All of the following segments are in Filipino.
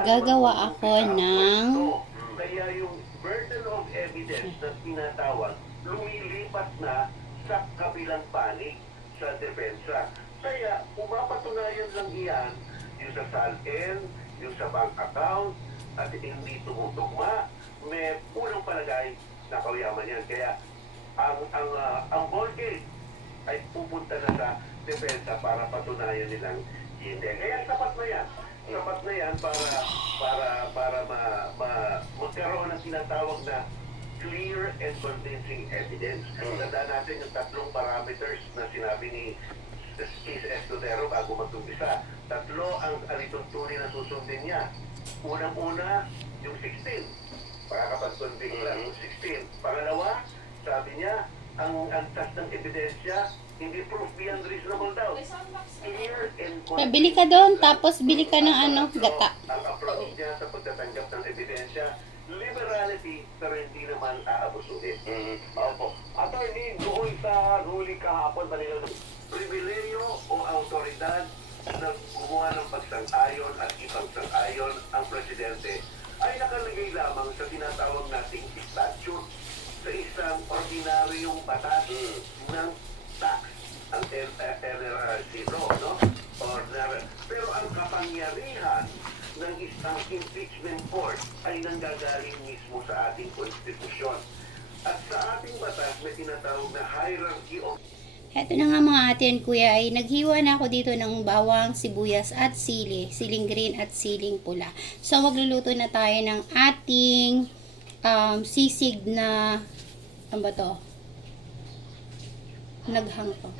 gagawa ako ng Kaya yung burden of evidence na tinatawag, lumilipat na sa kabilang panig sa depensa. Kaya umapatunayan lang iyan yung sa SALN, yung sa bank account, at hindi tumutugma, may unang palagay na kayaman yan. Kaya ang mortgage ay pupunta na sa depensa para patunayan nilang hindi. Kaya sapat na yan. Sapat na yan para magkaroon ng tinatawag na clear and convincing evidence. Tandaan natin yung tatlong parameters na sinabi ni Case Escudero bago mag-umpisa. Tatlo ang alituntunin na susundin niya. Unang-una, yung 16. Pakakapag-convict lang yung 16. Pangalawa, sabi niya, ang antas ng ebidensya, hindi proof beyond reasonable doubt. Clear and bili ka doon, tapos bili ka ng ano, gata. ang approach niya sa pagtatanggap ng ebidensya, liberality, pero hindi naman aabusuhin. Opo. Attorney, doon sa ruling kahapon, Manila, pribileyo o autoridad na gumawa ng pagsang-ayon at ipagsang-ayon ang presidente ay nakalagay lamang sa tinatawag nating statute sa isang ordinaryong batas ng tax, ang NRC law, no? Pero ang kapangyarihan ng isang impeachment court ay nanggagaling mismo sa ating konstitusyon. At sa ating batas may tinatawag na hierarchy of... Heto na nga mga ate and kuya, ay naghiwa na ako dito ng bawang, sibuyas at sili. Siling green at siling pula. So magluluto na tayo ng ating sisig na, ano ba to? Naghang ko.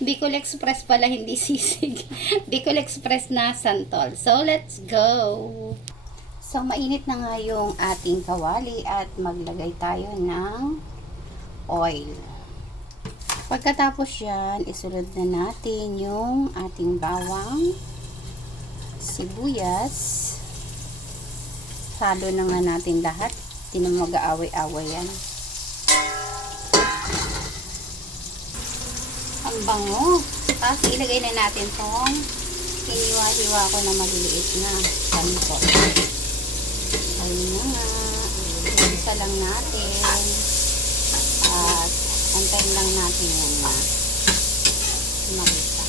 Bicol Express pala, hindi sisig. Bicol Express na santol. So let's go! So mainit na nga yung ating kawali at maglagay tayo ng oil. Pagkatapos yan, isunod na natin yung ating bawang, sibuyas. Halo na nga natin lahat. Hindi na mag-aaway-away yan. Ang bango. Tapos ilagay na natin itong hiniwa-hiwa ko na maliliit na santol. Ayun na nga. Isa lang natin. At antayin lang natin yan na marita.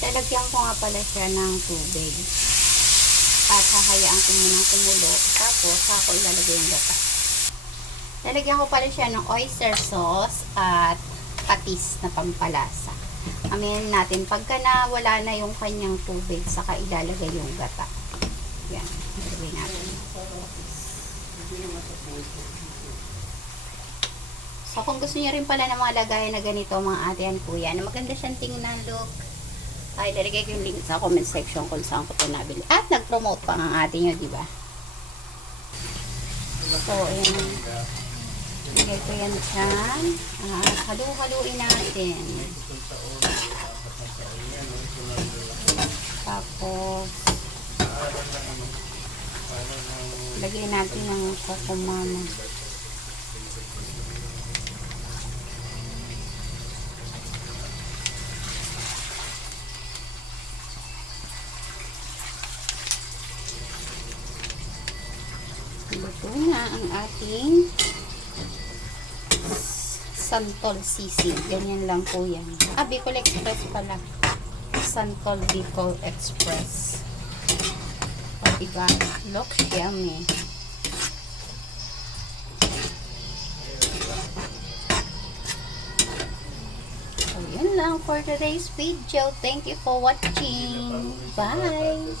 Lalagyan ko nga pala siya ng tubig. At hahayaan ko munang kumulo. Tapos, ako ilalagay yung gata. Lalagyan ko pala siya ng oyster sauce at patis na pampalasa. Amin natin. Pagka nawala na yung kanyang tubig, saka ilalagay yung gata. Yan. Ilalagay natin. So, kung gusto niyo rin pala ng mga lagayan na ganito, mga ate and kuya, na maganda siyang tingnan, look. Ay, lalagay ko yung link sa comment section kung saan ko ito nabili. At nag-promote pa ang ate nyo, diba? So, ayan. Lagay ko yan dyan. Halu-haluin natin. Tapos, lagay natin ng kukumama. Luto na ang ating santol sisig. Ganyan lang po yan. Bicol Express pala. Santol Bicol Express. O diba? Looks yummy. So, yun lang for today's video. Thank you for watching. Bye!